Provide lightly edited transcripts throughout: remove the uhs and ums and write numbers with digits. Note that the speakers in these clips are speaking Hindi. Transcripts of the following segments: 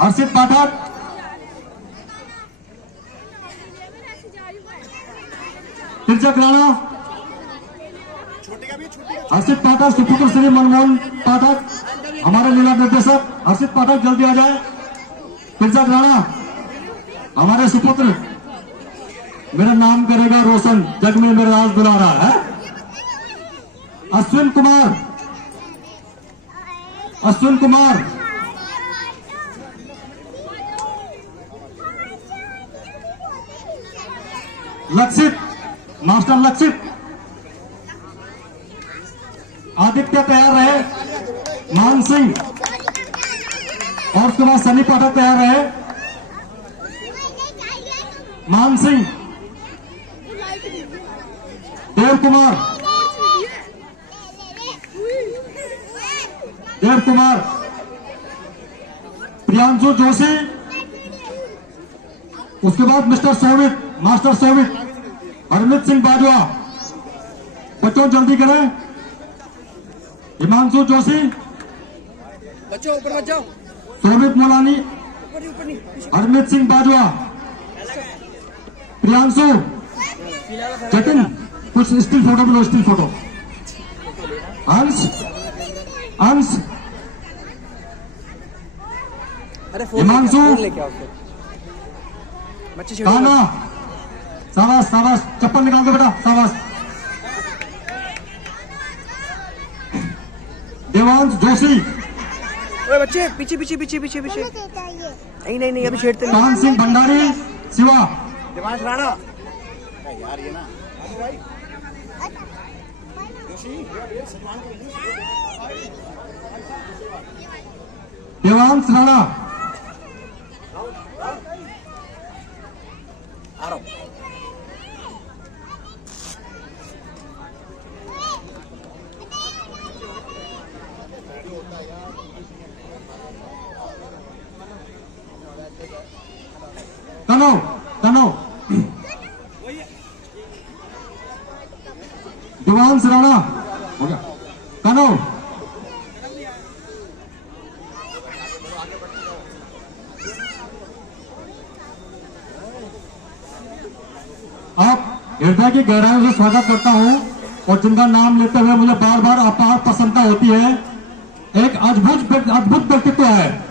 हर्षित पाठक, तिलचक राणा, हर्षित पाठक, सुपुत्र श्री मनमोहन पाठक, हमारे लीला निर्देशक हर्षित पाठक जल्दी आ जाए। तिलचक राणा हमारे सुपुत्र, मेरा नाम करेगा रोशन, जग में मेरा राज बुला रहा है। अश्विन कुमार, अश्विन कुमार, लक्षित, मास्टर लक्षित, आदित्य तैयार रहे, मान सिंह और उसके बाद सनी पाठक तैयार रहे, मान सिंह, देव कुमार, देव कुमार, प्रियांशु जोशी, उसके बाद मिस्टर सोमित, मास्टर सोमित, हरमित सिंह बाजवा, बच्चों जल्दी करें। हिमांशु जोशी, बच्चों ऊपर मत जाओ। सोमित मोलानी, हरमित सिंह बाजवा, प्रियांशु, जतिन, कुछ स्टिल फोटो मिलो, स्टिल फोटो। अंश, अंश, हिमांशु, काना, शाबाश शाबाश, चप्पल निकाल दो बेटा, शाबाश। देवांश जोशी, बच्चे पीछे पीछे पीछे पीछे पीछे, नहीं नहीं नहीं अभी छेड़ते नहीं। कान सिंह भंडारी, शिवा, देवांश राणा, यार ये ना देवांश राणा, आ रहा हूँ। कनो, कनो, देवांश राणा हो गया, कनो, आप हृदय की गहराइयों से स्वागत करता हूं और जिनका नाम लेते हुए मुझे बार बार अपार प्रसन्नता होती है। एक अद्भुत व्यक्तित्व है,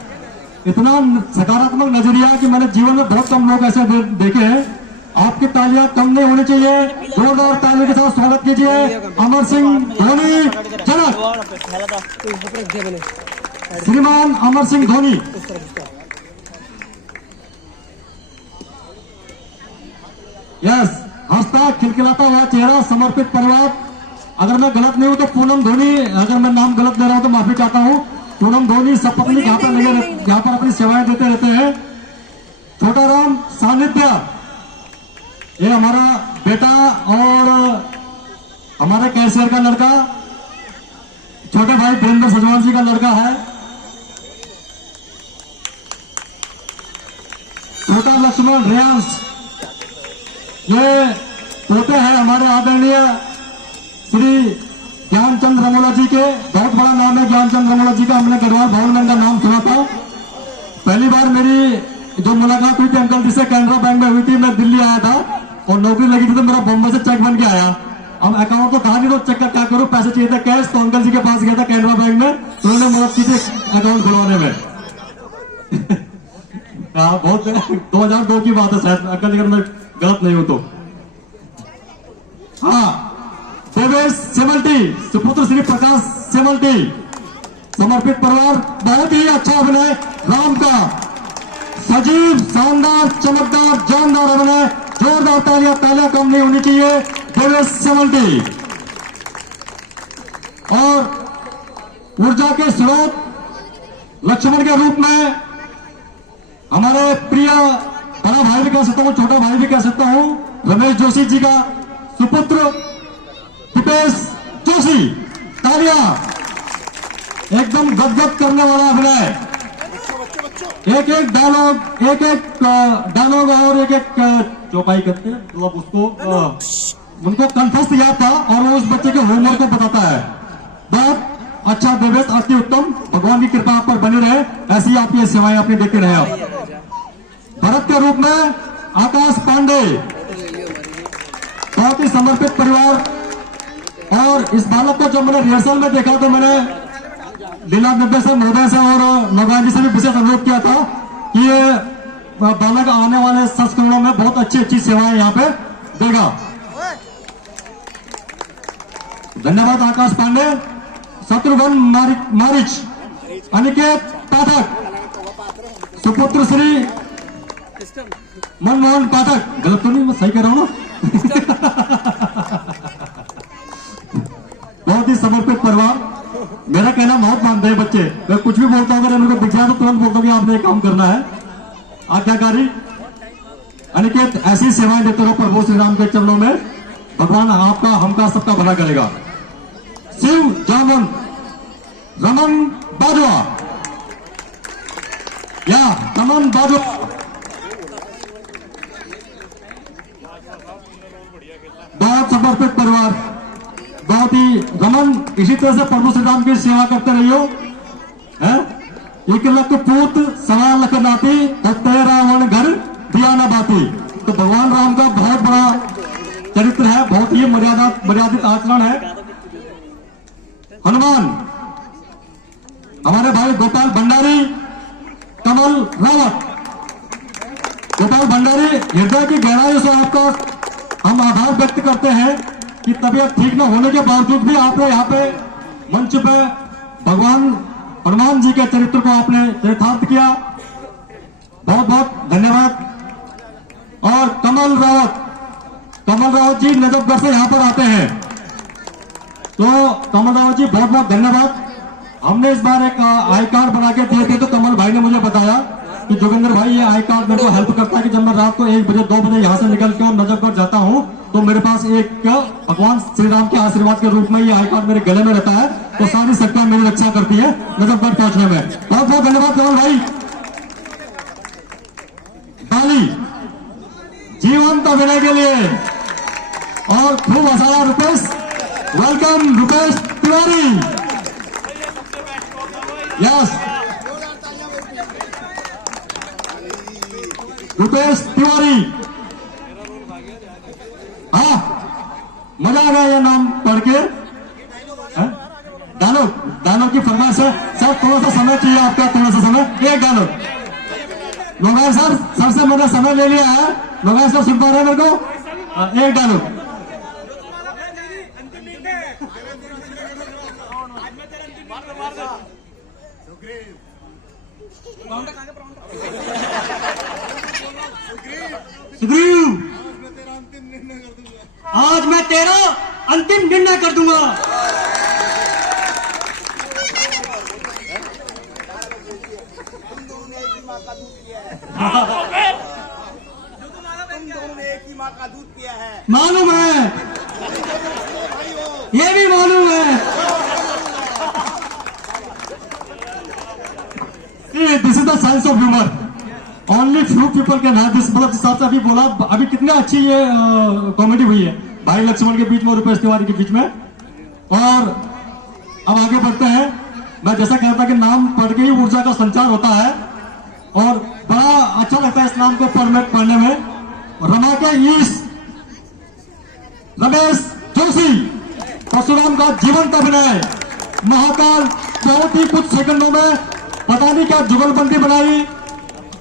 इतना सकारात्मक नजरिया कि मैंने जीवन में बहुत कम लोग ऐसे देखे हैं। आपकी तालियां कम नहीं होनी चाहिए, जोरदार ताली के साथ स्वागत कीजिए अमर सिंह धोनी जनक, श्रीमान अमर सिंह धोनी। यस, हंसता खिलखिलाता हुआ चेहरा, समर्पित परिवार। अगर मैं गलत नहीं हूं तो पूनम धोनी, अगर मैं नाम गलत ले रहा हूं तो माफी चाहता हूं। पूनम धोनी सपत्नी यहाँ पर अपनी सेवाएं देते रहते हैं। छोटा राम सानिध्य, ये हमारा बेटा और हमारे कैशियर का लड़का, छोटे भाई वीरेंद्र सजवान जी का लड़का है। छोटा लक्ष्मण रियांश, ये पोते हैं हमारे आदरणीय श्री ज्ञानचंद रमोला जी के। बहुत बड़ा नाम है ज्ञानचंद रमोला जी का, हमने गढ़वाल भवन में इनका नाम सुना था। पहली बार मेरी जो मुलाकात हुई थी अंकल जी से कैनरा बैंक में हुई थी। मैं दिल्ली आया था और नौकरी लगी थी तो मेरा बॉम्बे से चेक बन के आया। अब अकाउंट तो था नहीं तो चेक का क्या करूं, पैसे चाहिए था कैश, तो अंकल जी के पास गया था कैनरा बैंक में, तो उन्होंने मदद की थी अकाउंट खुलवाने में। बहुत 2002 की बात है शायद अंकल जी, अगर मैं गलत नहीं हूं तो। हाँ, देवेश सेमल्टी, सुपुत्र श्री प्रकाश सेमल्टी, समर्पित परिवार। बहुत ही अच्छा अभिनय राम का, सजीव, शानदार, चमकदार, जानदार अभिनय। जोरदार तालियां, तालियां कम नहीं होनी चाहिए। देवेश सेमल्टी और ऊर्जा के स्रोत लक्ष्मण के रूप में हमारे प्रिय बड़ा भाई भी कह सकता हूं, छोटा भाई भी कह सकता हूं, रमेश जोशी जी का सुपुत्र दीपेश जोशी। तालियां, एकदम गदगद करने वाला अभिनय। एक एक डायलॉग और एक एक चौपाई करते हैं, मतलब उसको उनको कंठस्थ याद था और वो उस बच्चे के होमवर्क को बताता है। बहुत अच्छा देवेश, अति उत्तम, भगवान की कृपा आप पर बनी रहे, ऐसी आप ये सेवाएं अपनी देते रहे आप। भरत के रूप में आकाश पांडे, बहुत ही समर्पित परिवार। और इस बालक को जब मैंने रिहर्सल में देखा तो मैंने लीला निर्देशक महोदय से और नौगान जी से भी विशेष अनुरोध किया था कि ये बालक आने वाले संस्करणों में बहुत अच्छी अच्छी सेवाएं यहाँ पे देगा। धन्यवाद आकाश पांडे। शत्रुघ्न मारिच, अनिकेत पाठक, सुपुत्र श्री मनमोहन पाठक, गलत तो नहीं, मैं सही कह रहा हूं ना? बहुत ही समर्पित परिवार। मेरा कहना बहुत मानते हैं बच्चे, मैं कुछ भी बोलता हूं अगर उनको दिख जाए तो तुरंत बोलता हूं कि आपने एक काम करना है। आज्ञाकारी अनिकेत, ऐसी सेवाएं देते रहो प्रभु श्री राम के चरणों में, भगवान आपका हमका सबका भला करेगा। शिव जामुन, रमन बाजवा, या रमन बाजवा, बहुत समर्पित परिवार, बहुत ही रमन। इसी तरह से प्रभु श्री राम की सेवा करते रहियो, है? एक लख पूत सवा लख नाती, तत्ते रावण घर दिया न बाती। तो भगवान राम का बहुत बड़ा चरित्र है, बहुत ही मर्यादित आचरण है। हनुमान, हमारे भाई गोपाल भंडारी, कमल रावत। गोपाल भंडारी, हृदय की गहराई से आपका हम आभार व्यक्त करते हैं कि तबीयत ठीक न होने के बावजूद भी आपने यहाँ पे मंच पे भगवान हनुमान जी के चरित्र को आपने चरितार्थ किया, बहुत बहुत धन्यवाद। और कमल रावत जी नजफगढ़ से यहाँ पर आते हैं, तो कमल रावत जी बहुत बहुत धन्यवाद। हमने इस बार एक आई कार्ड बना के दिए थे, तो कमल भाई ने मुझे बताया कि जोगिंदर भाई ये आई कार्ड मेरे को हेल्प करता है कि जब मैं रात को 1 बजे 2 बजे यहाँ से निकल के और नजफगढ़ जाता हूँ तो मेरे पास एक भगवान श्री राम के आशीर्वाद के रूप में ये आई कार्ड मेरे गले में रहता है, तो सारी शक्तियां मेरी रक्षा करती है नजफगढ़ पहुंचने में। बहुत बहुत धन्यवाद कमल भाई। बाली, जीवंत अभिनय के लिए और खूब हंसाया रुपेश, वेलकम रुपेश तिवारी। यस, रुपेश तिवारी, हाँ मजा आ गया ये नाम पढ़ के। डायलॉग की फरमाइश है सर, थोड़ा सा समय चाहिए आपका, थोड़ा सा समय। एक डायलॉग लोगाई सर से मैंने समय ले लिया है, लोगाई सर सुन पा रहे हैं मेरे को? एक डायलॉग। सुग्रीव, आज मैं तेरा अंतिम निर्णय कर दूंगा। तुम दोनों ने एक ही माँ का दूध पिया है। मालूम है, ये भी मालूम है। This is the science of humour, only few people can have this. मतलब जिस हिसाब से अभी बोला, अभी कितनी अच्छी ये कॉमेडी हुई है भाई लक्ष्मण के बीच में और रुपेश तिवारी के बीच में। और अब आगे बढ़ते हैं। मैं जैसा कहता था कि नाम पढ़ के ही ऊर्जा का संचार होता है और बड़ा अच्छा लगता है इस नाम को पढ़ने में। रमा के ईश रमेश जोशी, परशुराम का जीवंत अभिनय, महाकाल। बहुत ही कुछ सेकंडों में पता नहीं क्या जुगलबंदी बनाई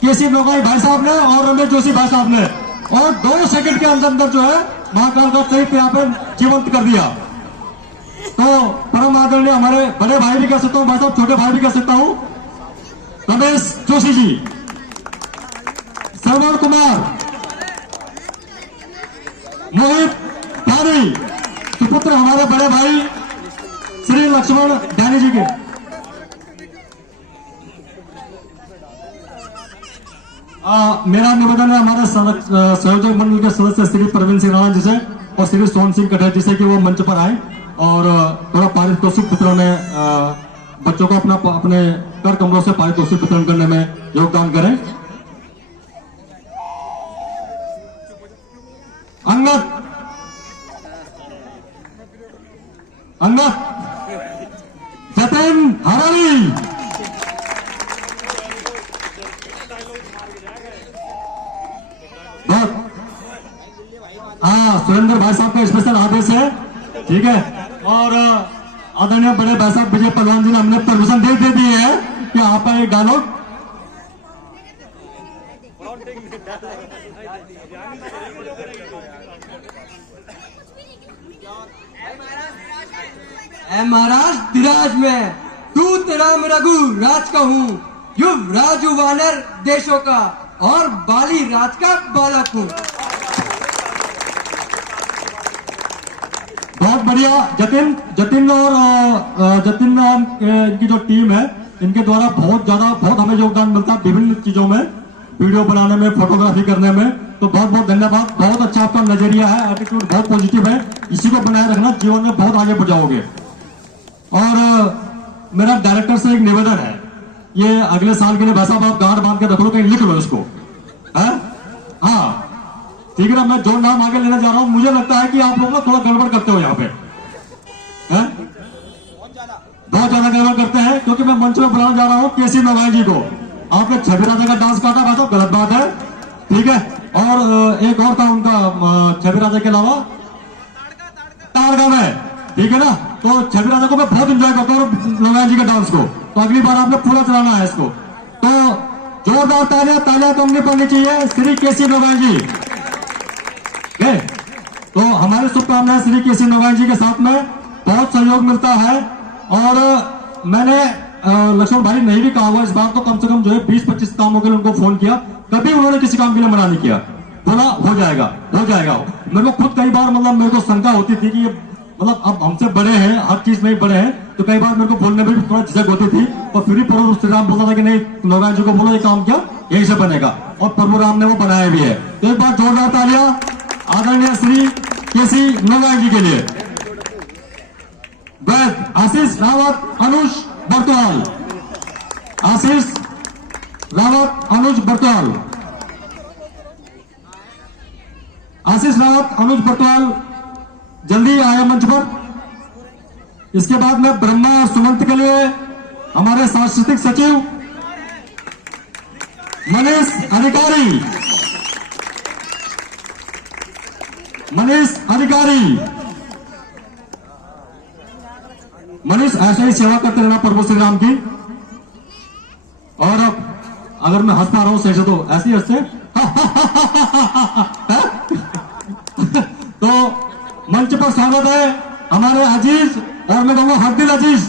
केसी नौगाई भाई साहब ने और रमेश जोशी भाई साहब ने, और 2 सेकंड के अंदर जो है महाकाल का चरित्र यहाँ पे जीवंत कर दिया। तो परम आदरणीय हमारे बड़े भाई भी कह सकता हूँ भाई साहब, छोटे भाई भी कह सकता हूँ, रमेश जोशी जी, श्रवण कुमार, मोहित ध्यानी, सुपुत्र हमारे बड़े भाई श्री लक्ष्मण ध्यानी जी के। मेरा निवेदन है हमारे संयोजक मंडल के सदस्य श्री प्रवीण सिंह राणा जी से और श्री सोहन सिंह कटहर जी से कि वो मंच पर आए और थोड़ा पारितोषिक वितरण में बच्चों को अपने कर कमरों से पारितोषिक वितरण करने में योगदान करें। अंगद, जते बहुत हाँ, सुरेंद्र भाई साहब का स्पेशल आदेश है, ठीक है। और आदरणीय बड़े भाई साहब विजय पहलवान जी ने हमने परमिशन दे दी है कि आप एक डायलॉग ऐ महाराज धीराज में तू तेरा मैं रघु राज का हूँ, युव राजू वानर देशों का और बाली राज का बालक हूँ। बहुत बढ़िया। जतिन और जतिन इनकी जो टीम है, इनके द्वारा बहुत हमें योगदान मिलता है विभिन्न चीजों में, वीडियो बनाने में, फोटोग्राफी करने में। तो बहुत बहुत धन्यवाद। बहुत अच्छा आपका नजरिया है, एटीट्यूड बहुत पॉजिटिव है, इसी को बनाए रखना, जीवन में बहुत आगे बढ़ जाओगे। और मेरा डायरेक्टर से एक निवेदन है, ये अगले साल के लिए भाई साहब आप गांठ बांध के रख लो, कहीं लिख लो इसको, है? हाँ ठीक है ना। मैं जो नाम आगे लेने जा रहा हूं, मुझे लगता है कि आप लोग ना थोड़ा गड़बड़ करते हो यहाँ पे, है? बहुत ज्यादा गड़बड़ करते हैं, क्योंकि मैं मंच में बुलाने जा रहा हूँ केसी नवाई जी को। आपने छवि राजा का डांस काटा भाई साहब, गलत बात है, ठीक है। और एक और था उनका छवि राजा के अलावा ताड़का में, ठीक है ना। तो छवि राजा को मैं बहुत एंजॉय करता हूँ, नवाई जी के डांस को। तो अगली बार आपने पूरा चलाना है इसको। तो जोरदार तालियां कम नहीं पड़नी चाहिए श्री केसी नवाई जी। तो हमारे शुभकामनाएं श्री केसी नवाई जी के साथ में, बहुत सहयोग मिलता है। और मैंने लक्ष्मण भाई नहीं भी कहा हुआ, इस बार तो कम से कम जो है 20-25 कामों के लिए उनको फोन किया, कभी उन्होंने किसी काम के लिए मना नहीं किया, बोला हो जाएगा हो जाएगा। मेरे को खुद कई बार मतलब मेरे को शंका होती थी कि मतलब अब हमसे बड़े हैं, हर चीज में ही बड़े हैं, तो कई बार मेरे को बोलने में भी थोड़ा झिझक होती थी। और फिर भी प्रभु श्री राम बोलता था कि नहीं, नवाई जी को बोलो ये काम क्या यही से बनेगा, और प्रभु राम ने वो बनाया भी है। तो एक बार जोरदार तालियां आदरणीय श्री केसी नवाई जी के लिए। वैद आशीष रावत अनुज बर्तवाल, आशीष रावत अनुज बर्तवाल, आशीष रावत अनुज बर्तवाल जल्दी आया मंच पर। इसके बाद में ब्रह्मा और सुमंत के लिए हमारे सांस्कृतिक सचिव मनीष अधिकारी, मनीष ऐसे ही सेवा करते रहना प्रभु श्री राम की। और अब अगर मैं हंस पा रहा हूं सही से तो ऐसे ही हंसते तो मंच पर स्वागत है हमारे अजीज, और मैं कहूंगा हर दिल अजीज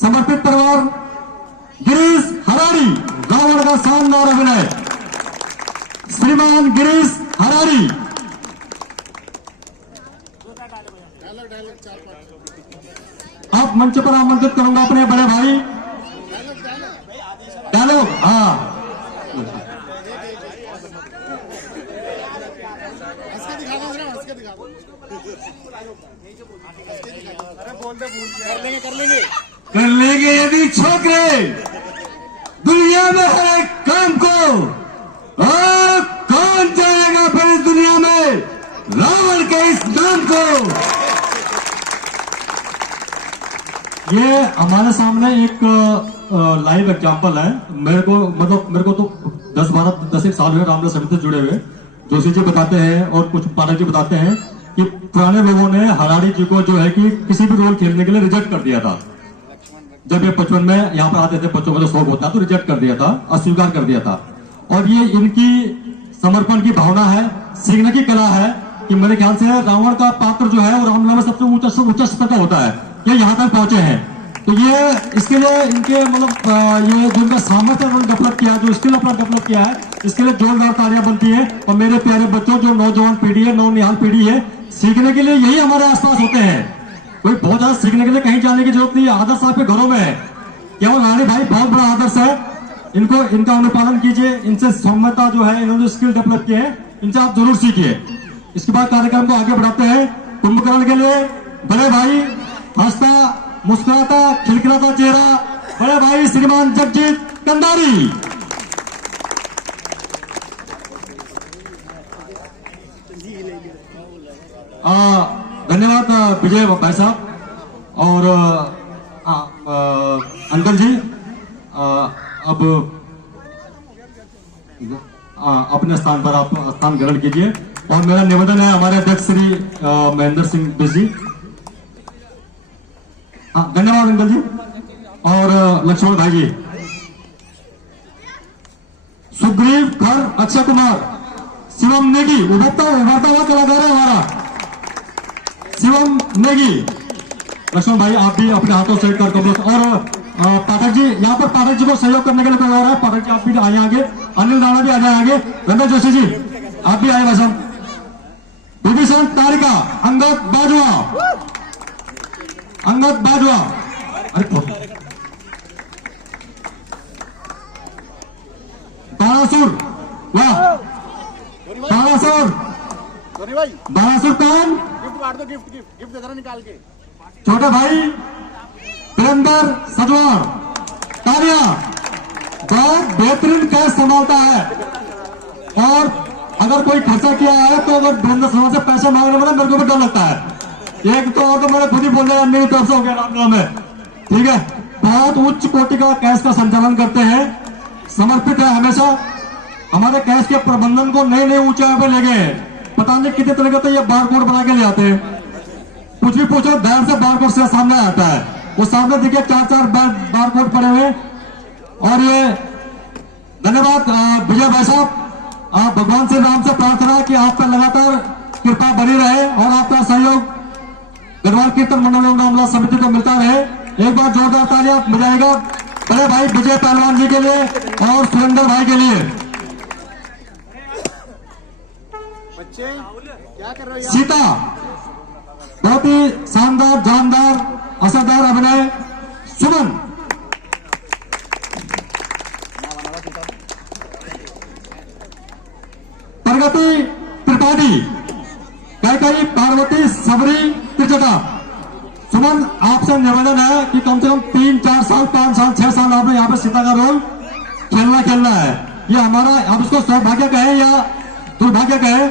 समर्पित परिवार गिरीश हरारी, रावण का शानदार अभिनय श्रीमान गिरीश हरारी। आप मंच पर आमंत्रित करूंगा अपने बड़े भाई डायलॉग। हाँ कर लेंगे यदि छोकरे दुनिया में हर एक काम को, और कौन जाएगा फिर इस दुनिया में रावण के इस नाम को। ये हमारे सामने एक लाइव एग्जांपल है। मेरे को तो 10-12 साल हुए रामलला समिति से जुड़े हुए। जोशी जी बताते हैं और कुछ पाठक जी बताते हैं कि पुराने लोगों ने हरारी जी को जो है कि किसी भी रोल खेलने के लिए रिजेक्ट कर दिया था। जब ये बचपन में यहाँ पर आते थे, बच्चों का जो शौक होता है, तो रिजेक्ट कर दिया था, अस्वीकार कर दिया था। और ये इनकी समर्पण की भावना है, सीखने की कला है कि मेरे ख्याल से रावण का पात्र जो है वो रामलला में सबसे ऊंचा स्तर का होता है, ये यहाँ तक पहुंचे हैं। तो ये इसके लिए इनके मतलब ये जो इनका सामर्थ्य उन्होंने डेवलप किया है, जो स्किल अपना डेवलप किया है, इसके लिए जोरदार तालियां बनती है। और मेरे प्यारे बच्चों, जो नौजवान पीढ़ी है, नौनिहाल पीढ़ी है, सीखने के लिए यही हमारे आसपास होते हैं। कोई बहुत ज्यादा सीखने के लिए कहीं जाने की जरूरत नहीं है, आदर्श आपके घरों में है। केवल रानी भाई बहुत बड़ा आदर्श है, इनका अनुपालन कीजिए, इनसे सौम्यता जो है, इन्होंने स्किल डेवलप किए हैं, इनसे आप जरूर सीखिए। इसके बाद कार्यक्रम को आगे बढ़ाते हैं। कुंभकर्ण के लिए बड़े भाई, हंसता मुस्कुराता खिलखिलाता चेहरा, बड़े भाई श्रीमान जगजीत कंदारी। धन्यवाद विजय भाई साहब और अंकल जी। अब अपने स्थान पर आप स्थान ग्रहण कीजिए। और मेरा निवेदन है हमारे अध्यक्ष श्री महेंद्र सिंह बिस जी। धन्यवाद अंकल जी। और लक्ष्मण भाई जी, सुग्रीव खर, अक्षय कुमार, शिवम नेगी, उभरता हुआ कलाकार है हमारा शिवम नेगी। लक्ष्मण भाई आप भी अपने हाथों से कर दो। और पाठक जी, यहाँ पर पाठक जी को सहयोग करने के लिए कोई और है? पाठक जी आप भी आए आगे, अनिल राणा भी आ जाए आगे, रमेश जोशी जी आप भी आए भाई साहब, विभीषण तारिका, अंगद बाजवा, अंगद बाजवा, अरे बाणासुर, वाह बाणासुर, सोनी भाई बाणासुर कौन? गिफ्ट बांट दो, गिफ्ट गिफ्ट गिफ्ट दे देना निकाल के। छोटे भाई प्रियंबर सजवार, तालिया, बहुत बेहतरीन कैश संभालता है। और अगर कोई खर्चा किया है तो अगर वीरेंद्र सजवार से पैसे मांगने में मेरे को भी डर लगता है। एक तो और तो मैंने खुद ही बोल दिया मेरी तरफ से हो गया राम में, ठीक है। बहुत उच्च कोटि का कैश का संचालन करते हैं, समर्पित है हमेशा। हमारे कैश के प्रबंधन को नई नई ऊंचाई पर ले गए। पता नहीं कितने तरह का तो ये बार कोड बना के ले आते हैं। कुछ भी पूछो ध्यान से बार कोड से सामने आता है। वो सामने देखिए 4-4 बार कोड पड़े हुए। और ये धन्यवाद विजय भाई साहब, आप भगवान से नाम से प्रार्थना कि आप पर लगातार कृपा बनी रहे और आपका सहयोग गढ़वाल कीर्तन मंडल मामला समिति को मिलता रहे। एक बार जोरदार तालियां बजाएगा बड़े भाई विजय पहलवान जी के लिए और सुरेंद्र भाई के लिए। बच्चे क्या कर रहे हो? सीता, बहुत ही शानदार, जानदार, असरदार अभिनय। सुमन, प्रगति त्रिपाठी, कैकई पार्वती सबरी त्रिजटा। सुमन आपसे निवेदन है कि कम से कम 3-4 साल 5 साल 6 साल आपने यहाँ पे सीता का रोल खेलना है। ये हमारा, अब इसको सौभाग्य कहे या दुर्भाग्य कहे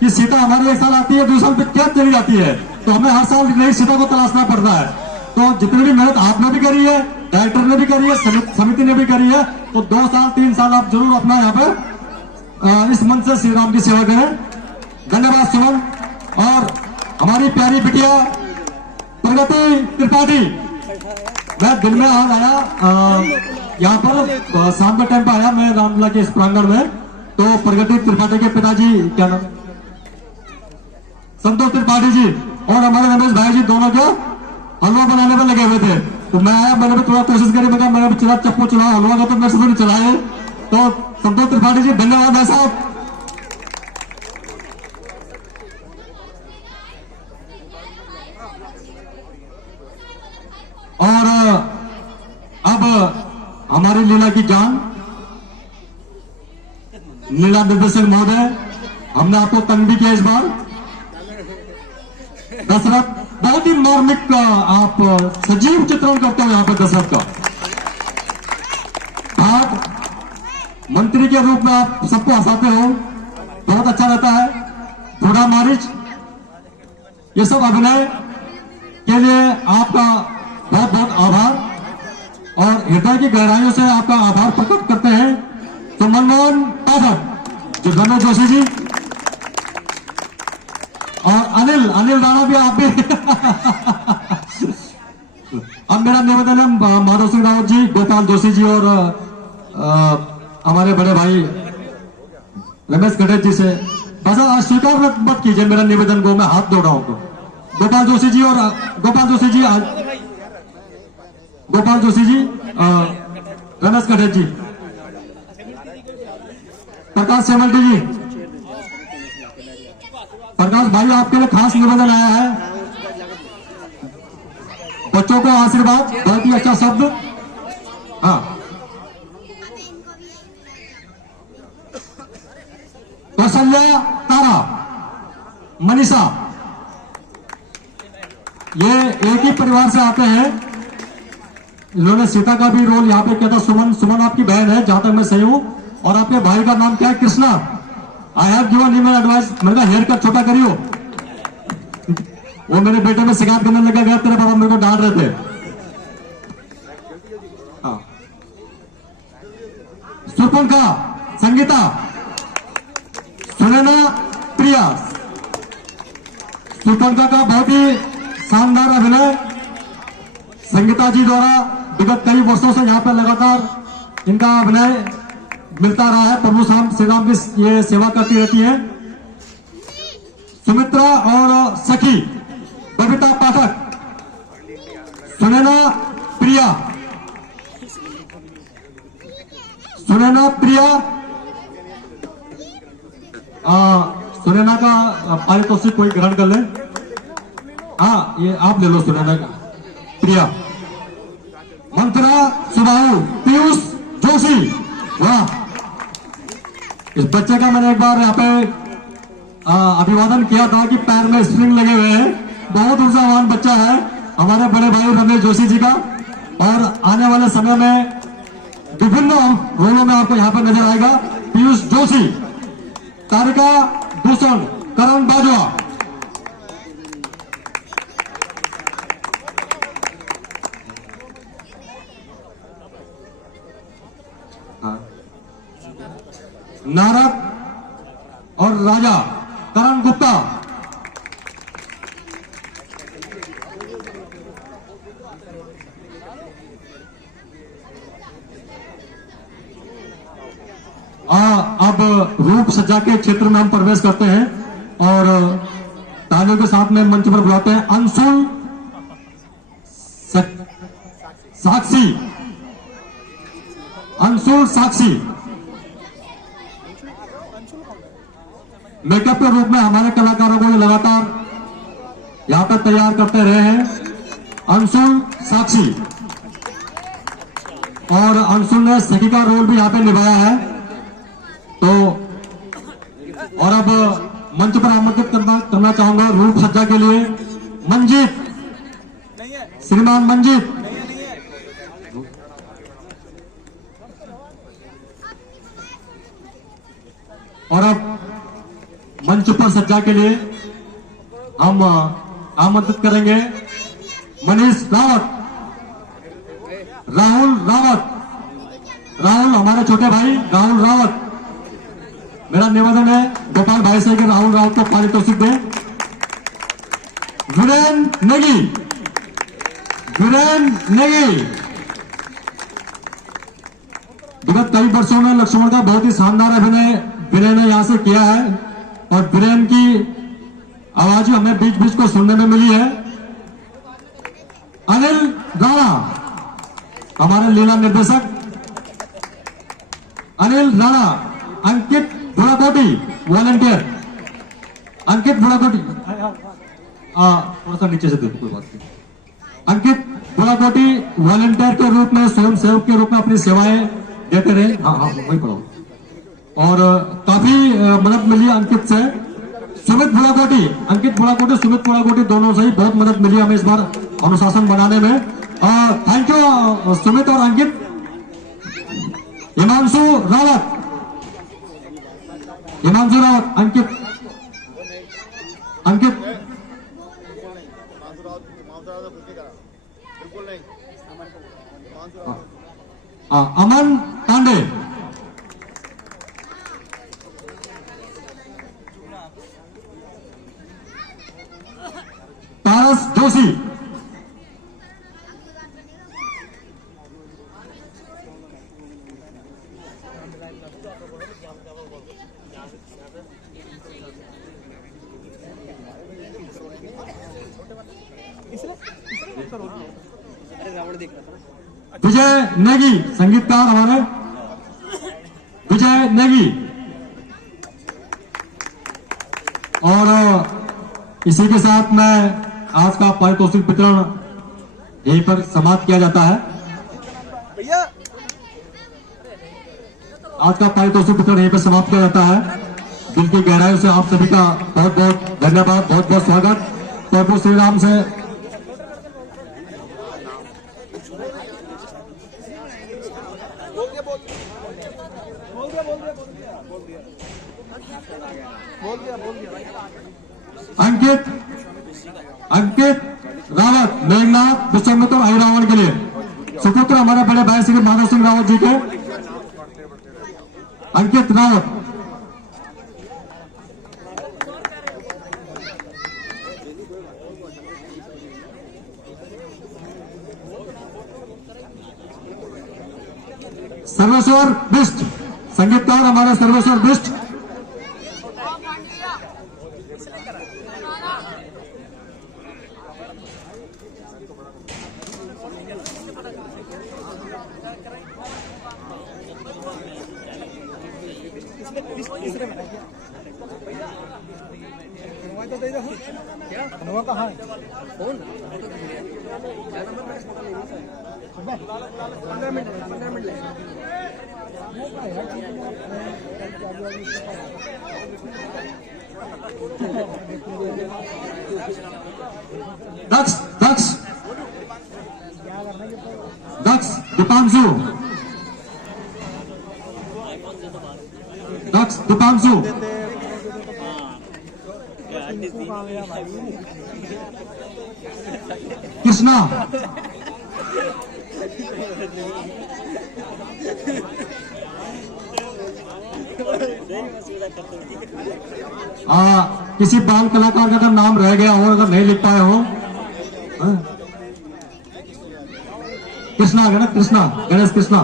कि सीता हमारी एक साल आती है, 2 साल पे क्या चली जाती है, तो हमें हर साल नई सीता को तलाशना पड़ता है। तो जितनी भी मेहनत आपने भी करी है, डायरेक्टर ने भी करी है, समिति ने भी करी है, तो 2 साल 3 साल आप जरूर अपना यहाँ पर इस मंच से श्री राम की सेवा करें। धन्यवाद सुमन। और हमारी प्यारी बिटिया प्रगति त्रिपाठी, मैं दिन में आज आया यहाँ पर, शाम के टाइम पर आया मैं रामलीला के इस प्रांगण में। तो प्रगति त्रिपाठी के पिताजी, क्या नाम, संतोष त्रिपाठी जी और हमारे रमेश भाई जी दोनों जो हलवा बनाने में लगे हुए थे। तो मैं आया, मैंने भी थोड़ा कोशिश करी, मैंने भी चला चप्पू चला हलवा का, तो मेरे से नहीं चलाए। तो संतोष त्रिपाठी जी धन्यवाद है साहब। और अब हमारी लीला की जान लीला निर्देशक महोदय, हमने आपको तंग भी किया इस बार। दशरथ, बहुत ही मार्मिक आप सजीव चित्रण करते हो यहाँ पे दशरथ का। आप मंत्री के रूप में आप सबको हंसाते हो, बहुत अच्छा रहता है। बूढ़ा मारिच, ये सब अभिनय के लिए आपका बहुत बहुत आभार और हृदय की गहराइयों से आपका आभार प्रकट करते हैं। तो मनमोहन पाठक, जो रमेश जोशी जी और अनिल राणा भी, आप भी अब मेरा निवेदन है माधव सिंह रावत जी, गोपाल जोशी जी और हमारे बड़े भाई रमेश गणेश जी से बस स्वीकार मत कीजिए मेरा निवेदन को, मैं हाथ जोड़ रहा हूं। तो गोपाल जोशी जी और गोपाल जोशी जी रमेश गणेश जी, प्रकाश सेमल्टी जी। प्रकाश भाई आपके लिए खास निवेदन आया है, बच्चों को आशीर्वाद, बहुत ही अच्छा शब्द। हाँ, कौशल्या, तारा, मनीषा, ये एक ही परिवार से आते हैं। इन्होंने सीता का भी रोल यहाँ पे किया था। सुमन आपकी बहन है जहां तक मैं सही हूं। और आपके भाई का नाम क्या है? Krishna. I have given him an advice, मैंने कहा हेयर कट छोटा करियो। वो मेरे बेटे में शिकायत करने लगा, गया तेरे पापा मेरे को डांट रहे थे। हाँ, सुरपंखा, संगीता, सुनैना प्रिया, सुपर्णा का बहुत ही शानदार अभिनय संगीता जी द्वारा विगत कई वर्षों से यहाँ पर लगातार इनका अभिनय मिलता रहा है। प्रभु श्री राम की ये सेवा करती रहती है। सुमित्रा और सखी बबीता पाठक, सुनैना प्रिया, सुनैना प्रिया, सुनैना का पारितोषिक कोई ग्रहण कर ले। हाँ, ये आप ले लो सुनैना का। प्रिया, मंत्रा सुबाहु, पीयूष जोशी, वाह। इस बच्चे का मैंने एक बार यहाँ पे अभिवादन किया था कि पैर में स्प्रिंग लगे हुए हैं। बहुत ऊर्जावान बच्चा है हमारे बड़े भाई रमेश जोशी जी का, और आने वाले समय में विभिन्न रोलों में आपको यहाँ पर नजर आएगा। पीयूष जोशी, तारिका भूषण, करण बाजवा, नारद और राजा करण गुप्ता, अब रूप सज्जा के क्षेत्र में हम प्रवेश करते हैं और तालियों के साथ में मंच पर बुलाते हैं अंशुल साक्षी, अंशुल साक्षी मेकअप के रूप में हमारे कलाकारों को लगातार यहाँ पर तैयार करते रहे हैं। अंशुल साक्षी, और अंशुल ने सखी का रोल भी यहाँ पे निभाया है। तो और अब मंच पर आमंत्रित करना चाहूंगा रूप सज्जा के लिए मंजीत, श्रीमान मंजीत। और अब मंच पर सज्जा के लिए हम आमंत्रित करेंगे मनीष रावत, राहुल रावत, राहुल हमारे छोटे भाई राहुल रावत। मेरा निवेदन है गोपाल भाई से कि राहुल रावत को पारितोषिक दें। वीरेंद्र नेगी, वीरेंद्र नेगी विगत कई वर्षों में लक्ष्मण का बहुत ही शानदार अभिनय वीरेंद्र ने यहां से किया है, और वीरेंद्र की आवाज हमें बीच बीच को सुनने में मिली है। अनिल राणा हमारे लीला निर्देशक, अनिल राणा। अंकित बुढ़ाकोटी वॉलंटियर, अंकित बुढ़ाकोटी थोड़ा सा नीचे से देखो, कोई बात नहीं। अंकित बुढ़ाकोटी वॉलंटियर के रूप में, स्वयं सेवक के रूप में अपनी सेवाएं देते रहे। हाँ हाँ वही पढ़ो। और काफी मदद मिली अंकित से। सुमित बुढ़ाकोटी, अंकित बुढ़ाकोटी, सुमित बुढ़ाकोटी दोनों से ही बहुत मदद मिली हमें इस बार अनुशासन बनाने में। थैंक यू सुमित और अंकित। हिमांशु रावत, हिमांशु रावत, अंकित, अंकित, अमन तांडे, पारस जोशी, विजय नेगी, संगीतकार हमारे विजय नेगी। और इसी के साथ में आज का पारितोषिक वितरण यहीं पर समाप्त किया जाता है। आज का पारितोषिक वितरण यहीं पर समाप्त किया जाता है। दिल की गहराइयों से आप सभी का बहुत बहुत धन्यवाद, बहुत बहुत स्वागत। प्रभु श्री राम से अंकित, अंकित रावत, मेघनाथ, विश्वमित्र और रावण के लिए सुपुत्र हमारे बड़े भाई श्री माधव सिंह रावत जी के। अंकित रावत, सर्वेश्वर बिष्ट, संगीतकार हमारे सर्वेश्वर बिष्ट। कहाँ है? फोन 15 मिनट लगेगा। दक्ष दक्ष दक्ष दीपांशु, दक्ष दीपांशु, कृष्णा, किसी बाल कलाकार का अगर नाम रह गया हो, अगर नहीं लिख पाए हो, कृष्णा, गणेश कृष्णा, गणेश कृष्णा।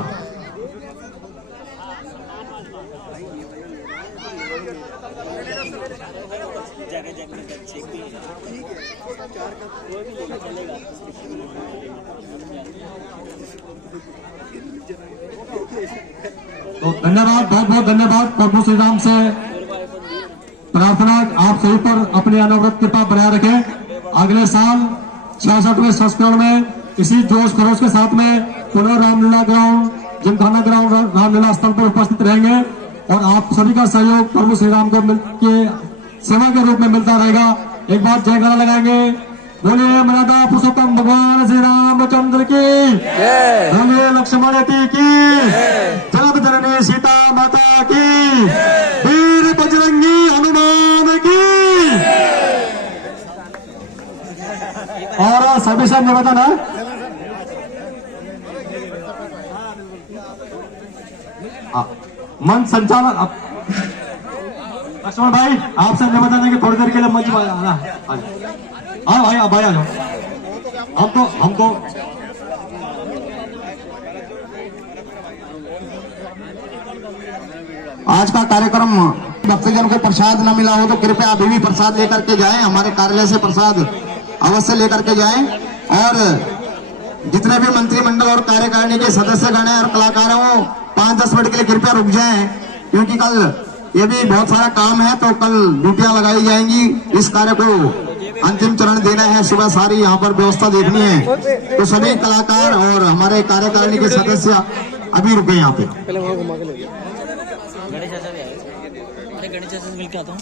तो धन्यवाद, बहुत बहुत धन्यवाद। प्रभु श्री राम से प्रार्थना आप सभी पर अपनी अनवरत कृपा बनाए रखें। अगले साल 66वें संस्करण में इसी जोश खरोश के साथ में पुनः रामलीला ग्राउंड, जिमखाना ग्राउंड, रामलीला स्थल पर उपस्थित रहेंगे और आप सभी का सहयोग प्रभु श्री राम को के सेवा के रूप में मिलता रहेगा। एक बार जयकारा लगाएंगे, बोलिए मर्यादा पुरुषोत्तम भगवान श्री रामचंद्र की, बोलिए लक्ष्मण की, जगत जननी सीता माता की, वीर बजरंगी हनुमान की। और सभी से निवेदन है, मंच संचालन लक्ष्मण भाई आपसे निवेदन है कि थोड़ी देर के लिए मंच पर आना। हाँ भाई, आप भाई आ जाओ। हमको आज का कार्यक्रम भक्तजन को प्रसाद न मिला हो तो कृपया अभी भी प्रसाद लेकर के जाएं। हमारे कार्यालय से प्रसाद अवश्य लेकर के जाएं। और जितने भी मंत्रिमंडल और कार्यकारिणी के सदस्यगण हैं और कलाकार हैं वो 5-10 मिनट के लिए कृपया रुक जाएं, क्योंकि कल ये भी बहुत सारा काम है। तो कल ड्यूटियां लगाई जाएंगी, इस कार्य को अंतिम चरण देना है, सुबह सारी यहाँ पर व्यवस्था देखनी है। तो सभी कलाकार और हमारे कार्यकारिणी के सदस्य अभी रुके यहाँ पे। पहले वहाँ घुमा के ले गया। गणेश चाचा भी आए। अरे गणेश चाचा से मिल के आता हूँ।